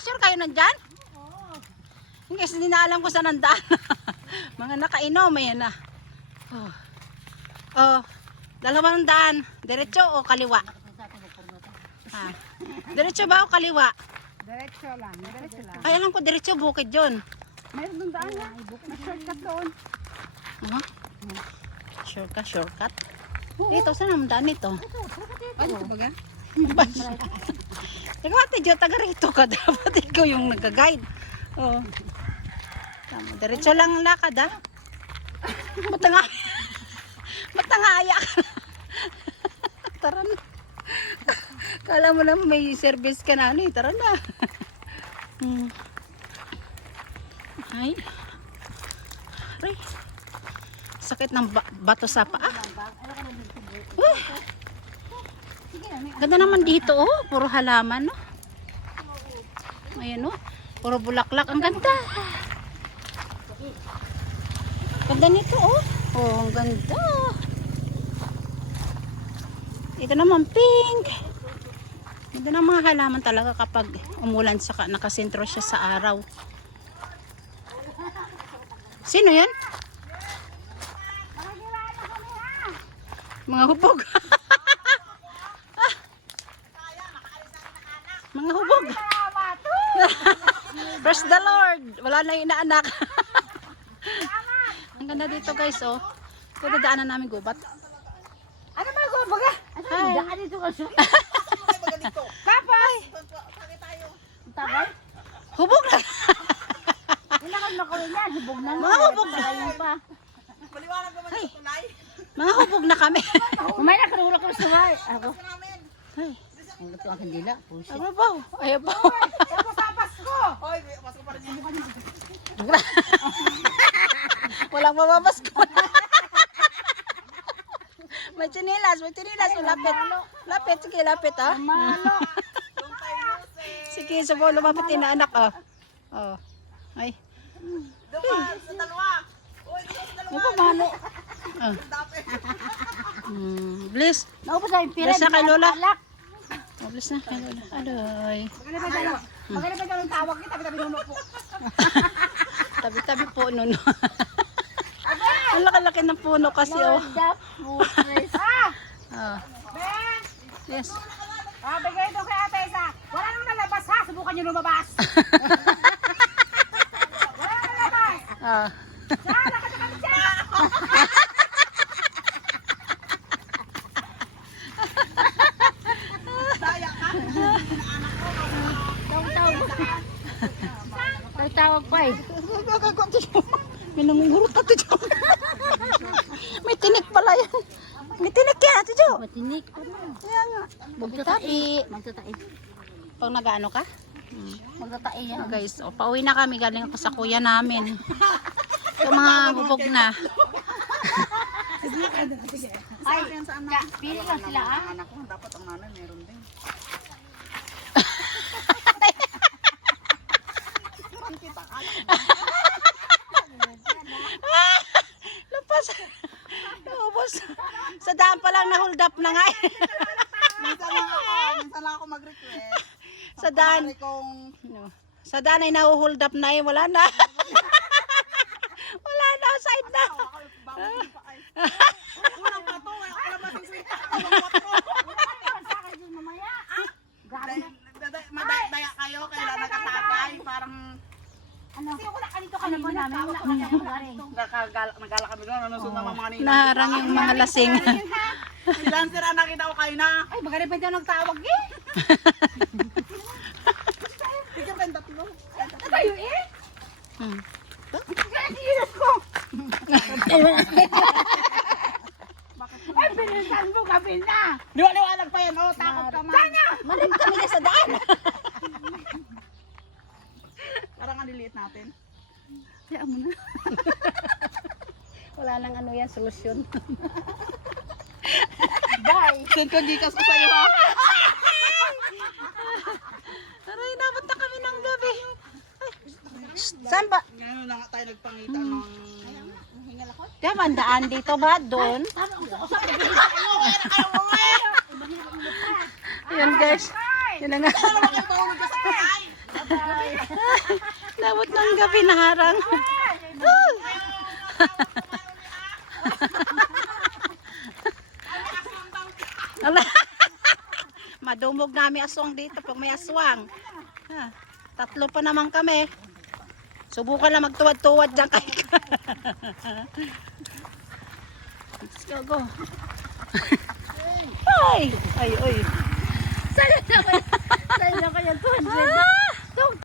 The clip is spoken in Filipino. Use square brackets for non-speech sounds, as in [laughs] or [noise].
Sure kayo nandyan? Hindi kasi hindi na alam ko saan nandaan. [laughs] Mga nakainom, ayan na. Oh. oh. Dalawang daan. Diretso o kaliwa? Ha. Diretso ba o kaliwa? Diretso lang, diretso lang. Ay, alam ko diretso, bukid yun. Mayroon doon daan na. May shortcut doon. Aha. Shortcut, shortcut. Dito, saan naman daan ito? Ano ba yan? Teka, ate Jo, taga rito ka. [laughs] Dapat ikaw yung nag-guide. Oo. Tama, diretso lang ang lakad, ha? Ba't nga, ba't [laughs] nga aya ka? [laughs] Tara na. Kala mo lang may service ka na, ano eh. Tara na. Hmm. Ay. Aray. Sakit ng ba- bato sa paa. Uh. Ganda naman dito, oh. Puro halaman, no? Ayan, oh. Puro bulaklak. Ang ganda. Ganda nito, oh. Oh, ang ganda. Ito naman, pink. Ganda ng mga halaman talaga kapag umulan saka nakasentro siya sa araw. Sino yan? Mga hubog. [laughs] Mga hubog. Praise the Lord. Wala na yung inaanak. [laughs] Ang ganda dito guys, oh. Ito dadaanan namin gubat. Ano ba ko baga? Hi. Daan dito kasi. Kapay! Tabay? Hubog na. Wala kang makawin yan. Hubog na Mga hubog na. Ayun pa. Ay, mga hubog na kami. Umay na kanula ko sa. Ako. Ay, Ang gusto ang kandila. Ano ba? Ayaw ba? Tapos sa Pasko! [laughs] Walang mamabas ko. may chinilas, may chinilas. Oh, lapit. Lapit, sige, lapit. Malo. Sige, subo, lumapit yung anak oh. Oh. Ay. Ano pa malo? Oh. Hmm, bliss. Naupos na yung pira. Bless na kay Lola. Oh, bliss na kay Lola. Ba dyan? Maganda dyan ang tawag kita? Tabi-tabi nuno po. [laughs] Tabi-tabi po nun. Ang laki-laki ng puno kasi oh. [laughs] Ah! Ah, yes. Ah, bigay ito kay Ate Isa. Wala nang lalabas ha. Subukan nyo lumabas. [laughs] Wala nang lalabas. Ah. Siya, kami siya. Tawag tawag pa eh. May namungurot ate Jo. May tinik pala yan. May tinik yan ate Jo. Matinik. Kaya nga. Magtatabi. Magtatai. Pag nag-ano ka? Magtatai yan. Guys, oh, pauwi na kami galing ako sa kuya namin. Yung mga bubog na. Ay, pili lang sila ah. Anak ko, dapat ang nanay meron Lubos. Sa daan pa lang na hold up na nga. eh. Minsan lang ako, minsan lang ako mag-request. sa daan. Kung No. Sa daan ay nahuhold up na eh. Wala na. Wala na. Side na. bawal pa pato, eh, ako naman yung sweet. Madaya kayo, kailan nagkatagay, parang Ano? Kasi wala ka dito kanina namin. Wala ka dito kanina. nagkagala, nagala kami doon, ano sunod ng mga. Naharang yung mga lasing. Si Lancer, ang nakita ko kayo na. Ay, maganda pa dyan nagtawag eh. Pa yung tatlo. Ano kayo eh? Hmm. Kasilas ko. Ay, bilisan mo, kabil na. Liwa-liwanag pa yan, oh, takot ka man. Malim kami na sa daan. Parang ang liliit natin. Kaya mo na. Wala nang ano yan, solusyon. Bye. Send ko gikas ko sa'yo, ha? Aray, dapat na kami ng gabi. Saan ba? Ngayon na nga tayo nagpangita ng... Diyan, mandaan dito ba? Doon? Yun guys. Yun na nga. Labot ng gabi na harang. Madumog namin aswang dito pag may aswang. Ha, tatlo pa naman kami. Subukan lang magtuwad-tuwad dyan kay Let's go, go. ay, ay, ay. Sa'yo na kayo 200.